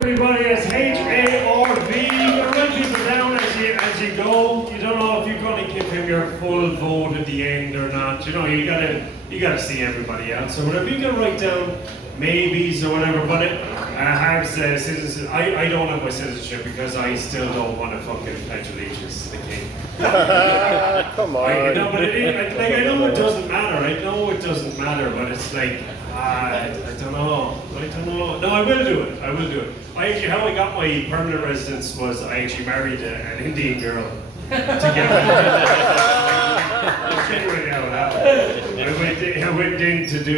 Everybody, it's HARV. You're going to keep it down as you go. You don't know if you're going to give him your full vote at the end or not. You know, you gotta see everybody else. So whatever, you can write down maybes or whatever. But Harv's citizenship. I don't have my citizenship because I still don't want to fucking pledge allegiance to the king. Come on. I know it doesn't matter. I know it doesn't matter, but it's like. I don't know. No, I will do it. How I got my permanent residence was I actually married an Indian girl to get That's genuinely how it happened. I went in to do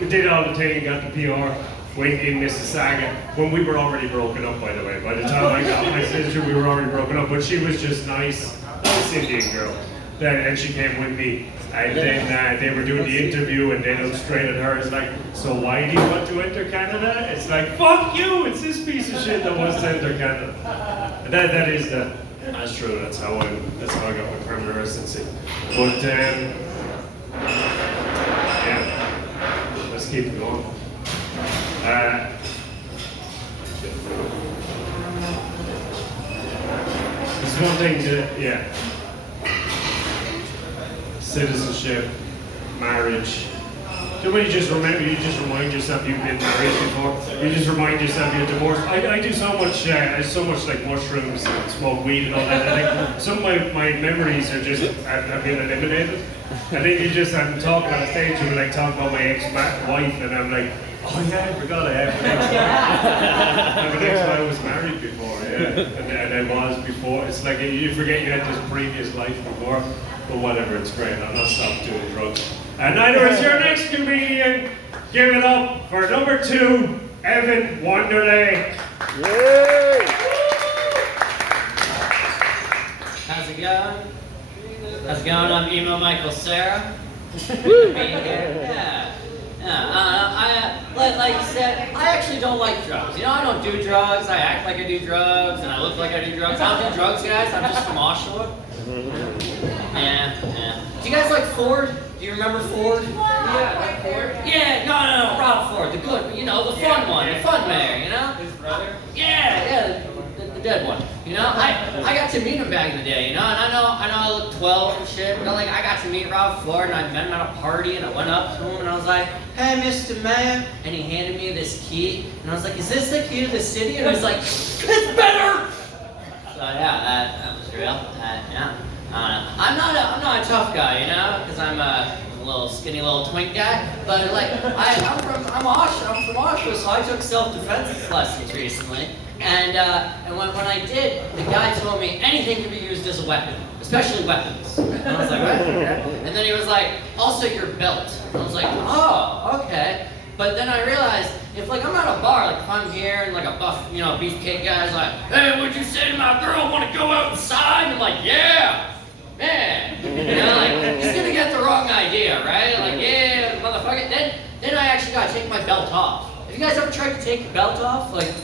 we did all the thing, got the PR, went in Mississauga, when we were already broken up, by the way. By the time I got my sister, we were already broken up, but she was just nice Indian girl. And she came with me. And then they were doing the interview and they looked straight at her. It's like, so why do you want to enter Canada? It's like, fuck you! It's this piece of shit that wants to enter Canada. And that's true. That's how I got my permanent residency. But yeah, let's keep it going. There's one thing citizenship, marriage. You just remind yourself you've been married before. You just remind yourself you're divorced. I do so much like mushrooms and smoke weed and all that. I think some of my memories are just have been eliminated. I think you just I'm talking on stage and like talking about my ex-wife and I'm like, oh yeah, I forgot I have an ex-wife. I have an ex-wife. I was married before, yeah, and I was before. It's like you forget you had this previous life before. But whatever, it's great. I'm not stopped doing drugs. And neither is your next comedian. Give it up for number 2, Evan Wonderley. Yay! How's it going? How's it going? I'm Emo Michael Sarah. Being here. Like you said, I actually don't like drugs. You know, I don't do drugs. I act like I do drugs, and I look like I do drugs. I don't do drugs, guys. I'm just from Oshawa. Yeah. Do you guys like Ford? Do you remember Ford? Yeah, like Ford? Yeah, no, Rob Ford, the good, you know, the fun one, the fun mayor, you know? His brother? Yeah, the dead one. You know, I got to meet him back in the day, you know, and I know I look 12 and shit, but like I got to meet Rob Ford and I met him at a party and I went up to him and I was like, hey, Mr. Mayor, and he handed me this key and I was like, is this the key to the city? And he was like, it's better! So yeah, that was real. Yeah. I'm not a tough guy, you know, because I'm a little skinny little twink guy. But like, I'm from Oshawa, so I took self-defense lessons recently. And when I did, the guy told me anything can be used as a weapon, especially weapons. And I was like, what? And then he was like, also your belt. And I was like, oh, okay. But then I realized, if like I'm at a bar, like if I'm here and like a buff, you know, beefcake guy's like, hey, what'd you say to my girl? Want to go outside? And I'm like, yeah, man. You know, like he's gonna get the wrong idea, right? Like, yeah, motherfucker. Then I actually gotta take my belt off. Have you guys ever tried to take your belt off? Like,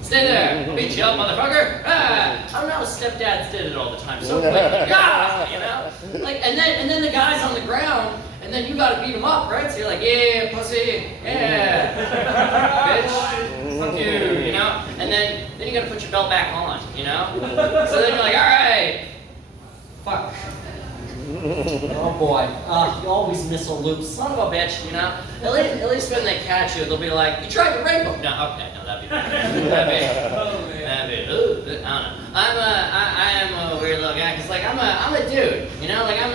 stay there, beat you up, motherfucker. I don't know how stepdads did it all the time. So quick, like, you know, like, and then the guy's on the ground. And then you gotta beat him up, right? So you're like, yeah, pussy, yeah, bitch, fuck you, you know? And then you gotta put your belt back on, you know? So then you're like, all right, fuck. Oh boy, you always miss a loop, son of a bitch, you know? At least when they catch you, they'll be like, you tried to rape him. No, okay, no, that'd be I don't know. I am a weird little guy, cause like I'm a dude, you know? Like I'm a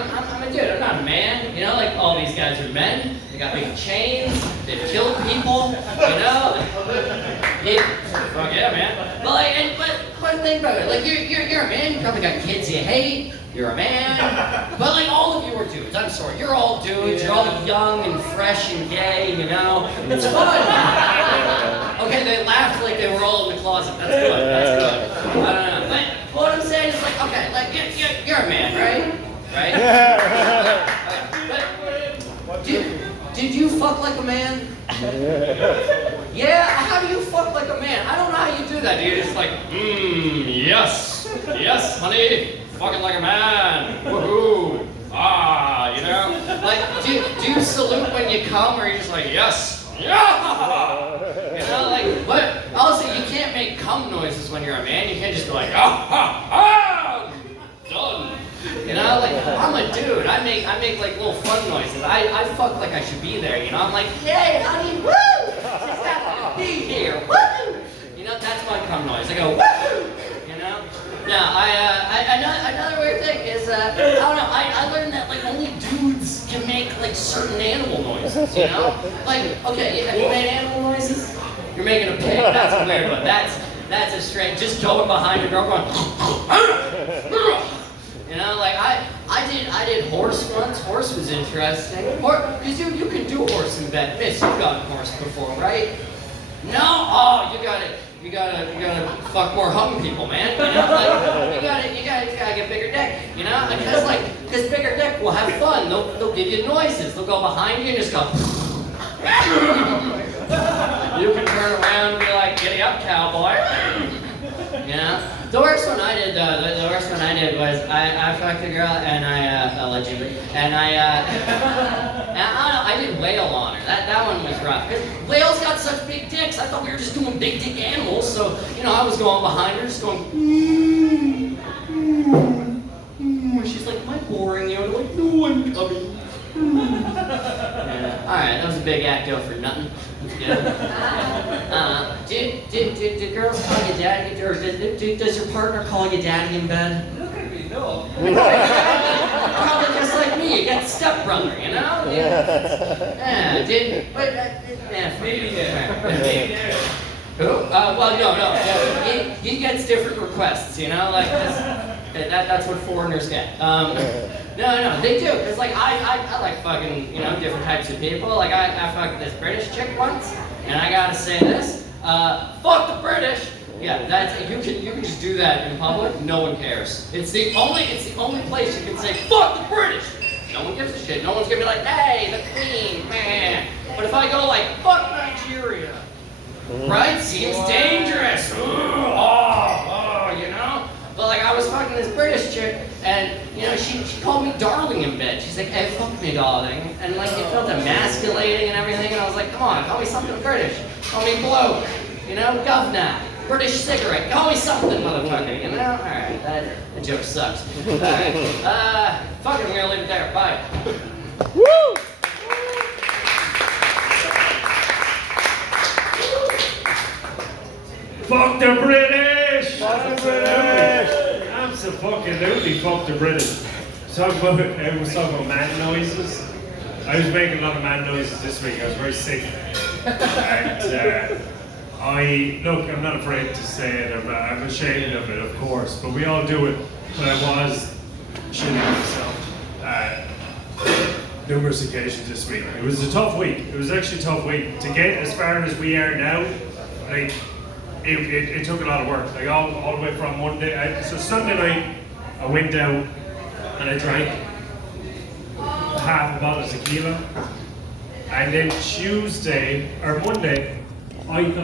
dude. I'm not a man, you know? Like all these guys are men. They got big chains. They've killed people, you know? Fuck yeah, man. But like, but think about it. Like you're a man. You probably got kids you hate. You're a man. But like all of you are dudes. I'm sorry. You're all dudes. You're all young and fresh and gay, you know? It's fun. Okay, they laughed like they were all in the closet. That's good. I don't know. But what I'm saying is like, okay, like you're a man, right? But did you fuck like a man? Yeah, how do you fuck like a man? I don't know how you do that. You're just like, yes, honey, fucking like a man. Woohoo, you know? Like, do you salute when you come, or you're just like, yes, yeah? You know, like, what cum noises when you're a man. You can't just be like, ah, ah, ah, done. You know, like, I'm a dude. I make like little fun noises. I fuck like I should be there, you know? I'm like, yay, honey, woo! Just happy to be here, woo! You know, that's my cum noise. I go, woo! You know? Now, another weird thing is, I don't know, I learned that, like, only dudes can make, like, certain animal noises, you know? Like, okay, have you made animal noises? You're making a pig, that's a weird one. That's a strange, just going behind a girl going, you know, like, I did horse once. Horse was interesting. Because you can do horse in bed. Miss, you've gotten horse before, right? No? Oh, you gotta fuck more hung people, man. You know, like, you gotta get bigger dick, you know? Because bigger dick will have fun. They'll give you noises. They'll go behind you and just go. You can turn around and be like, giddy up, cowboy. You know? The worst one I did, though, the worst one I did was I fucked a girl and allegedly, and I don't know, I did whale on her. That one was rough. Because whales got such big dicks, I thought we were just doing big dick animals, so, you know, I was going behind her, just going, and she's like, am I boring you? And I'm like, no, I'm coming. Yeah. Alright, that was a big acto for nothing. Do girls call you daddy, or does your partner call you daddy in bed? No. Probably just like me, you got stepbrother, you know? Yeah, Maybe yeah. Who? Well, no. He gets different requests, you know? Like, that's what foreigners get. No, they do. It's like, I like fucking, you know, different types of people. Like, I fucked this British chick once, and I gotta say this, fuck the British. Yeah, you can just do that in public, no one cares. It's the only place you can say, fuck the British. No one gives a shit. No one's gonna be like, hey, the Queen, man. But if I go like, fuck Nigeria, right? Seems dangerous. Ooh, you know? But like, I was fucking this British chick, and you know, she called me darling in bed. She's like, hey, fuck me, darling. And like, it felt emasculating and everything, and I was like, come on, call me something British. Call me bloke, you know, governor, British cigarette. Call me something, motherfucker, you know? Alright, that joke sucks. Alright, fuck it, I'm gonna leave it there. Bye. Woo! Fuck the British! Fuck the British! Absolutely fuck the British. I was talking about man noises. I was making a lot of man noises this week. I was very sick. And I'm not afraid to say it. I'm ashamed of it, of course. But we all do it. But I was shitting myself numerous occasions this week. It was a tough week. It was actually a tough week. To get as far as we are now, like, it took a lot of work. Like all the way from Monday. So Sunday night, I went out and I drank half a bottle of tequila. And then Monday, I thought